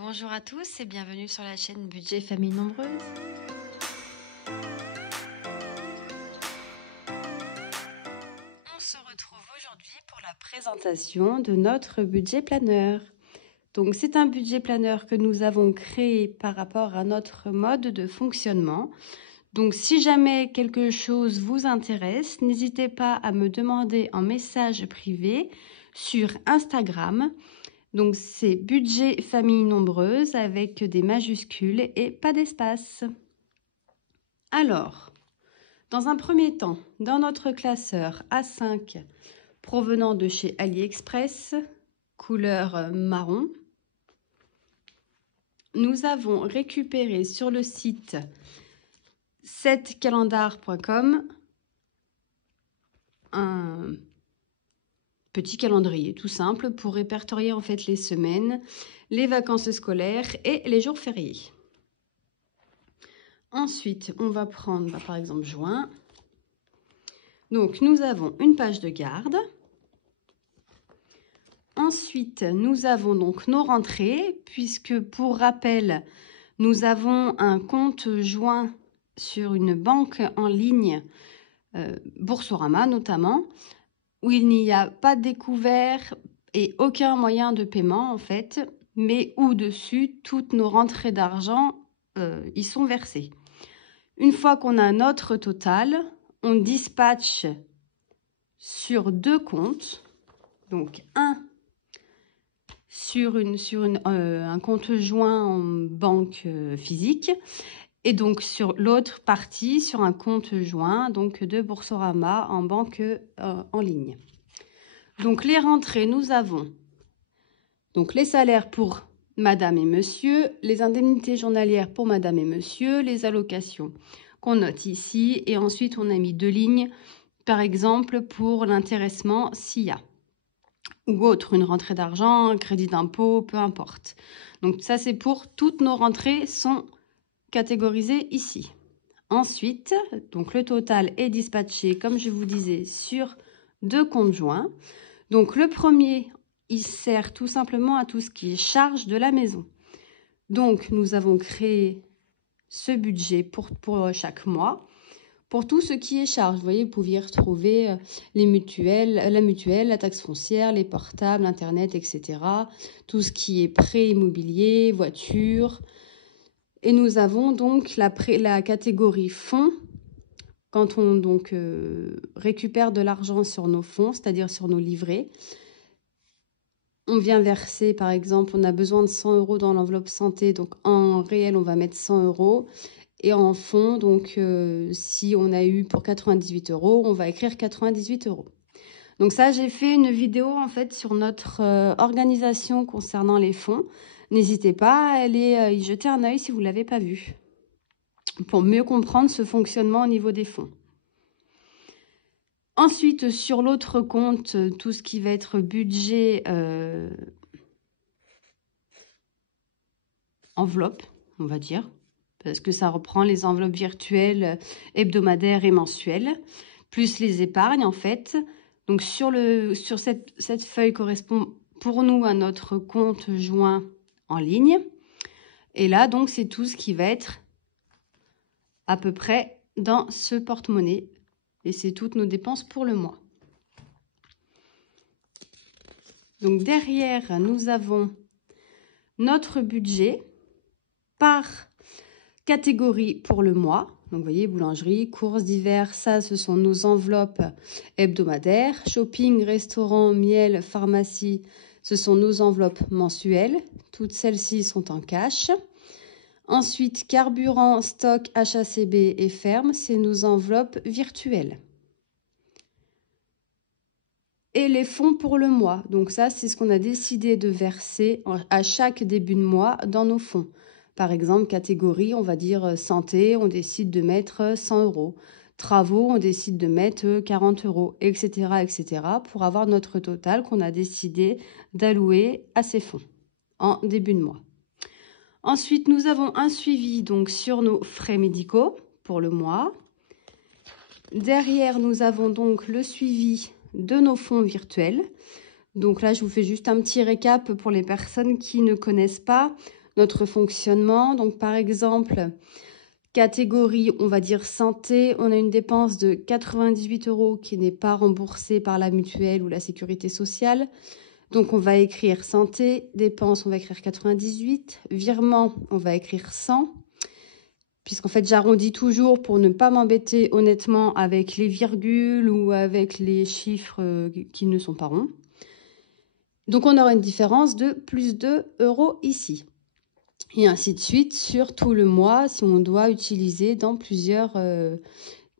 Bonjour à tous et bienvenue sur la chaîne Budget Famille Nombreuse. On se retrouve aujourd'hui pour la présentation de notre budget planeur. Donc c'est un budget planeur que nous avons créé par rapport à notre mode de fonctionnement. Donc si jamais quelque chose vous intéresse, n'hésitez pas à me demander en message privé sur Instagram. Donc c'est budget famille nombreuse avec des majuscules et pas d'espace. Alors, dans un premier temps, dans notre classeur A5 provenant de chez AliExpress, couleur marron, nous avons récupéré sur le site setcalendar.com un petit calendrier tout simple pour répertorier en fait les semaines, les vacances scolaires et les jours fériés. Ensuite, on va prendre par exemple juin. Donc, nous avons une page de garde. Ensuite, nous avons donc nos rentrées, puisque pour rappel, nous avons un compte joint sur une banque en ligne, Boursorama notamment, où il n'y a pas de découvert et aucun moyen de paiement en fait, mais où dessus, toutes nos rentrées d'argent y sont versées. Une fois qu'on a notre total, on dispatche sur deux comptes, donc un sur un compte joint en banque physique et donc sur l'autre partie sur un compte joint donc de Boursorama en banque en ligne. Donc les rentrées, nous avons donc les salaires pour madame et monsieur, les indemnités journalières pour madame et monsieur, les allocations qu'on note ici et ensuite on a mis deux lignes par exemple pour l'intéressement s'il y a ou autre, une rentrée d'argent, un crédit d'impôt, peu importe. Donc ça c'est pour toutes nos rentrées sont catégorisées ici. Ensuite, donc le total est dispatché comme je vous disais sur deux comptes joints. Donc le premier, il sert tout simplement à tout ce qui est charge de la maison. Donc nous avons créé ce budget pour chaque mois. Pour tout ce qui est charge, vous voyez, vous pouvez y retrouver les mutuelles, la mutuelle, la taxe foncière, les portables, Internet, etc. Tout ce qui est prêt immobilier, voiture. Et nous avons donc la catégorie fonds. Quand on donc récupère de l'argent sur nos fonds, c'est-à-dire sur nos livrets, on vient verser, par exemple, on a besoin de 100 € dans l'enveloppe santé, donc en réel, on va mettre 100 €. Et en fond, donc si on a eu pour 98 €, on va écrire 98 €. Donc ça, j'ai fait une vidéo en fait sur notre organisation concernant les fonds. N'hésitez pas à aller y jeter un œil si vous ne l'avez pas vu, pour mieux comprendre ce fonctionnement au niveau des fonds. Ensuite, sur l'autre compte, tout ce qui va être budget enveloppe, on va dire, parce que ça reprend les enveloppes virtuelles, hebdomadaires et mensuelles, plus les épargnes en fait. Donc sur cette feuille correspond pour nous à notre compte joint en ligne. Et là, donc, c'est tout ce qui va être à peu près dans ce porte-monnaie. Et c'est toutes nos dépenses pour le mois. Donc derrière, nous avons notre budget par catégorie pour le mois. Donc vous voyez, boulangerie, courses d'hiver, ça ce sont nos enveloppes hebdomadaires. Shopping, restaurant, miel, pharmacie, ce sont nos enveloppes mensuelles. Toutes celles-ci sont en cash. Ensuite, carburant, stock, HACB et ferme, c'est nos enveloppes virtuelles. Et les fonds pour le mois. Donc ça, c'est ce qu'on a décidé de verser à chaque début de mois dans nos fonds. Par exemple, catégorie, on va dire santé, on décide de mettre 100 €. Travaux, on décide de mettre 40 €, etc., etc. pour avoir notre total qu'on a décidé d'allouer à ces fonds en début de mois. Ensuite, nous avons un suivi donc sur nos frais médicaux pour le mois. Derrière, nous avons donc le suivi de nos fonds virtuels. Donc là, je vous fais juste un petit récap pour les personnes qui ne connaissent pas. notre fonctionnement. Donc, par exemple, catégorie, on va dire santé, on a une dépense de 98 € qui n'est pas remboursée par la mutuelle ou la sécurité sociale. Donc, on va écrire santé, dépenses, on va écrire 98, virement, on va écrire 100. Puisqu'en fait, j'arrondis toujours pour ne pas m'embêter honnêtement avec les virgules ou avec les chiffres qui ne sont pas ronds. Donc, on aura une différence de plus 2 € ici. Et ainsi de suite sur tout le mois si on doit utiliser dans plusieurs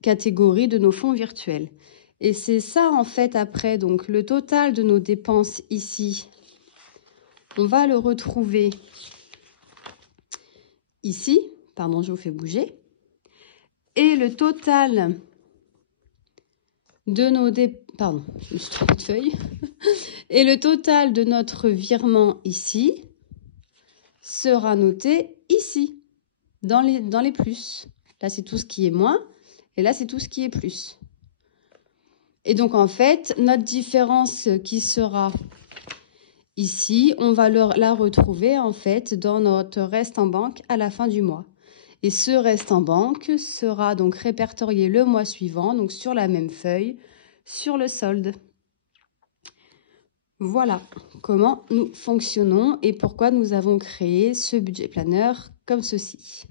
catégories de nos fonds virtuels. Et c'est ça en fait après, donc le total de nos dépenses ici, on va le retrouver ici. Pardon, je vous fais bouger. Et le total de nos Pardon, je me suis trompée de feuille. Et le total de notre virement ici sera noté ici, dans les plus. Là, c'est tout ce qui est moins, et là, c'est tout ce qui est plus. Et donc, en fait, notre différence qui sera ici, on va la retrouver, en fait, dans notre reste en banque à la fin du mois. Et ce reste en banque sera donc répertorié le mois suivant, donc sur la même feuille, sur le solde. Voilà comment nous fonctionnons et pourquoi nous avons créé ce budget planeur comme ceci.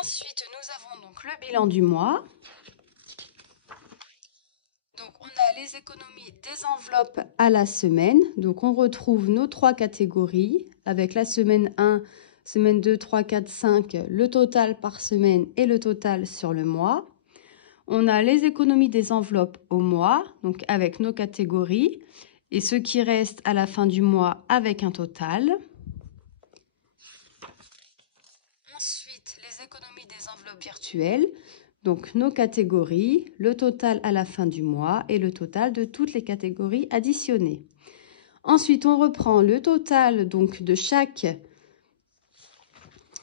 Ensuite, nous avons donc le bilan du mois. Donc, on a les économies des enveloppes à la semaine. Donc, on retrouve nos 3 catégories avec la semaine 1, semaine 2, 3, 4, 5, le total par semaine et le total sur le mois. On a les économies des enveloppes au mois, donc avec nos catégories, et ce qui reste à la fin du mois avec un total. Ensuite, les économies des enveloppes virtuelles, donc nos catégories, le total à la fin du mois et le total de toutes les catégories additionnées. Ensuite, on reprend le total donc de chaque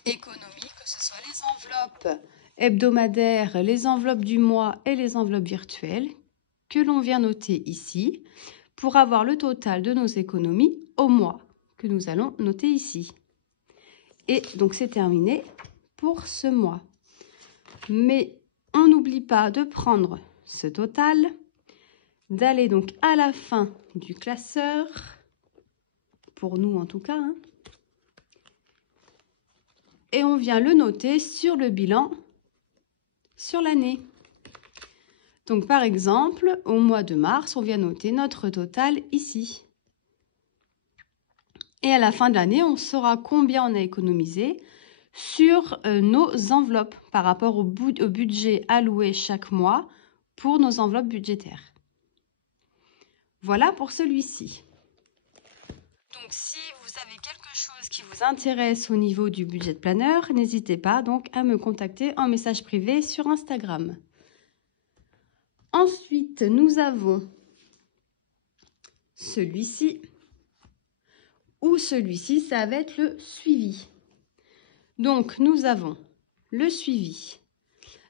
économie, que ce soit les enveloppes hebdomadaires, les enveloppes du mois et les enveloppes virtuelles que l'on vient noter ici pour avoir le total de nos économies au mois que nous allons noter ici. Et donc, c'est terminé pour ce mois. Mais on n'oublie pas de prendre ce total, d'aller donc à la fin du classeur, pour nous en tout cas, hein, et on vient le noter sur le bilan sur l'année. Donc, par exemple, au mois de mars, on vient noter notre total ici. Et à la fin de l'année, on saura combien on a économisé sur nos enveloppes par rapport au budget alloué chaque mois pour nos enveloppes budgétaires. Voilà pour celui-ci. Donc, si vous avez quelque chose qui vous intéresse au niveau du budget planeur, n'hésitez pas donc à me contacter en message privé sur Instagram. Ensuite, nous avons celui-ci, ou celui-ci, ça va être le suivi. Donc, nous avons le suivi.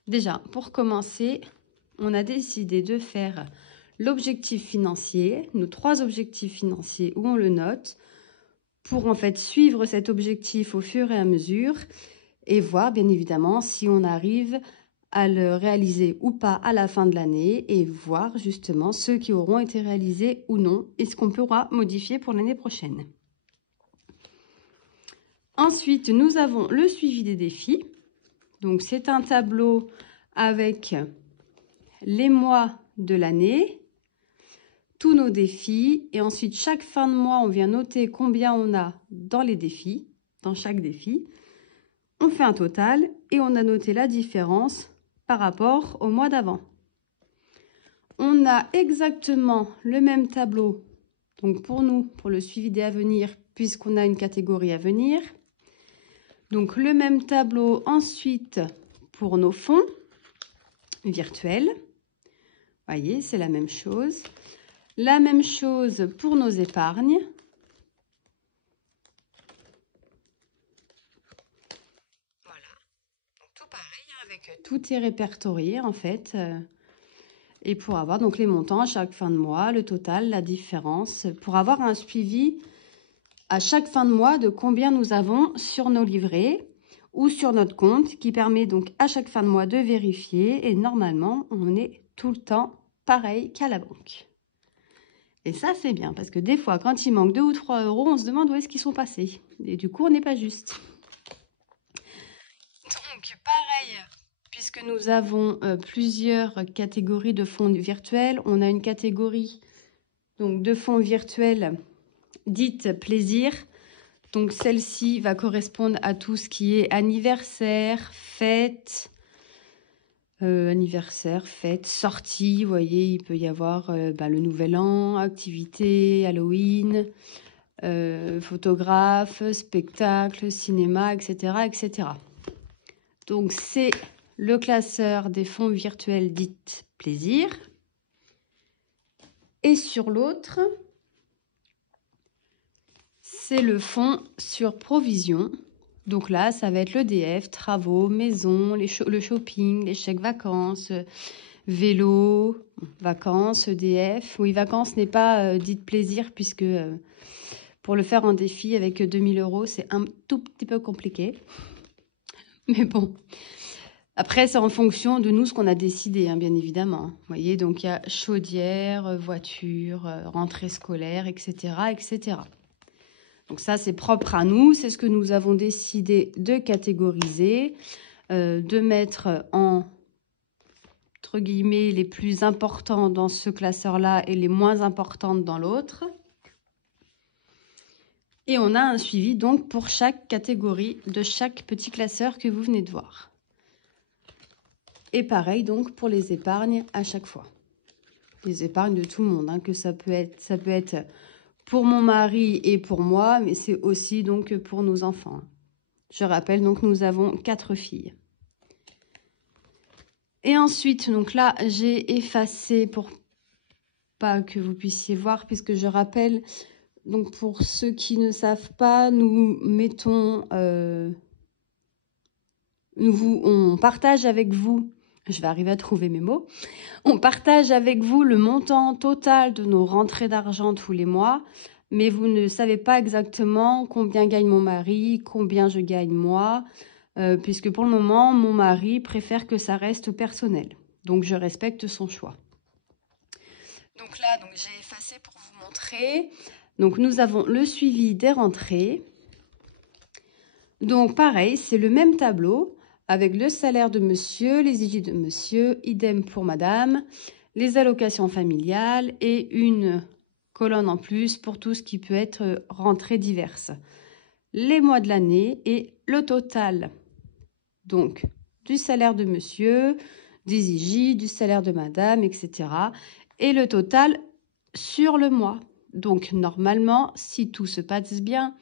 Déjà, pour commencer, on a décidé de faire l'objectif financier, nos 3 objectifs financiers où on le note, pour en fait suivre cet objectif au fur et à mesure et voir bien évidemment si on arrive à le réaliser ou pas à la fin de l'année et voir justement ceux qui auront été réalisés ou non et ce qu'on pourra modifier pour l'année prochaine. Ensuite, nous avons le suivi des défis. Donc, c'est un tableau avec les mois de l'année, tous nos défis. Et ensuite, chaque fin de mois, on vient noter combien on a dans les défis, dans chaque défi. On fait un total et on a noté la différence par rapport au mois d'avant. On a exactement le même tableau, donc pour nous, pour le suivi des à venir, puisqu'on a une catégorie à venir. Donc, le même tableau ensuite pour nos fonds virtuels. Vous voyez, c'est la même chose. La même chose pour nos épargnes. Voilà. Donc, tout pareil, avec tout est répertorié en fait. Et pour avoir donc les montants à chaque fin de mois, le total, la différence, pour avoir un suivi à chaque fin de mois de combien nous avons sur nos livrets ou sur notre compte, qui permet donc à chaque fin de mois de vérifier. Et normalement, on est tout le temps pareil qu'à la banque. Et ça, c'est bien, parce que des fois, quand il manque 2 ou 3 euros, on se demande où est-ce qu'ils sont passés. Et du coup, on n'est pas juste. Donc, pareil, puisque nous avons plusieurs catégories de fonds virtuels, on a une catégorie donc, de fonds virtuels dite plaisir. Donc, celle-ci va correspondre à tout ce qui est anniversaire, fête, sortie. Vous voyez, il peut y avoir le Nouvel An, activité, Halloween, photographe, spectacle, cinéma, etc., etc. Donc, c'est le classeur des fonds virtuels dits plaisir. Et sur l'autre, c'est le fonds sur provision. Donc là, ça va être l'EDF, travaux, maison, le shopping, les chèques vacances, vélo, vacances, EDF. Oui, vacances n'est pas dite plaisir puisque pour le faire en défi avec 2000 €, c'est un tout petit peu compliqué. Mais bon, après, c'est en fonction de nous ce qu'on a décidé, hein, bien évidemment. Vous voyez, donc il y a chaudière, voiture, rentrée scolaire, etc., etc. Donc ça, c'est propre à nous. C'est ce que nous avons décidé de catégoriser, de mettre entre guillemets, les plus importants dans ce classeur-là et les moins importantes dans l'autre. Et on a un suivi donc pour chaque catégorie de chaque petit classeur que vous venez de voir. Et pareil donc pour les épargnes à chaque fois. Les épargnes de tout le monde, hein, que ça peut être pour mon mari et pour moi, mais c'est aussi donc pour nos enfants. Je rappelle, donc nous avons 4 filles. Et ensuite, donc là, j'ai effacé pour pas que vous puissiez voir, puisque je rappelle, donc pour ceux qui ne savent pas, nous mettons, on partage avec vous, je vais arriver à trouver mes mots, on partage avec vous le montant total de nos rentrées d'argent tous les mois, mais vous ne savez pas exactement combien gagne mon mari, combien je gagne moi, puisque pour le moment, mon mari préfère que ça reste personnel. Donc, je respecte son choix. Donc là, j'ai effacé pour vous montrer. Donc, nous avons le suivi des rentrées. Donc, pareil, c'est le même tableau avec le salaire de monsieur, les IG de monsieur, idem pour madame, les allocations familiales et une colonne en plus pour tout ce qui peut être rentrées diverses. Les mois de l'année et le total. Donc, du salaire de monsieur, des IJ, du salaire de madame, etc. Et le total sur le mois. Donc, normalement, si tout se passe bien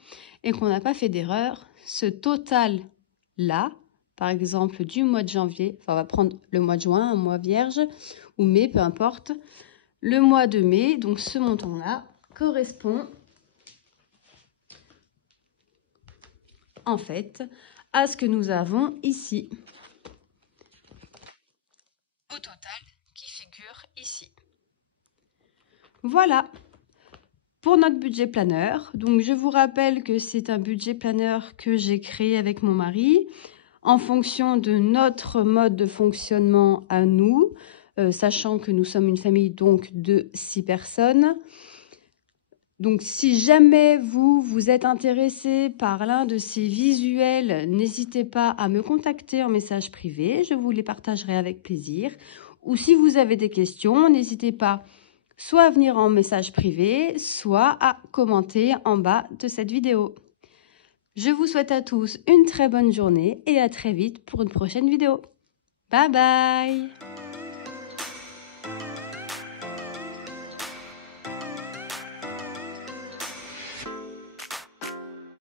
et qu'on n'a pas fait d'erreur, ce total-là, par exemple, du mois de janvier, enfin, on va prendre le mois de juin, un mois vierge, ou mai, peu importe, le mois de mai, donc ce montant-là, correspond en fait à ce que nous avons ici. Au total, qui figure ici. Voilà pour notre budget planeur. Donc, je vous rappelle que c'est un budget planeur que j'ai créé avec mon mari en fonction de notre mode de fonctionnement à nous, sachant que nous sommes une famille donc de 6 personnes. Donc, si jamais vous êtes intéressé par l'un de ces visuels, n'hésitez pas à me contacter en message privé. Je vous les partagerai avec plaisir. Ou si vous avez des questions, n'hésitez pas soit à venir en message privé, soit à commenter en bas de cette vidéo. Je vous souhaite à tous une très bonne journée et à très vite pour une prochaine vidéo. Bye bye!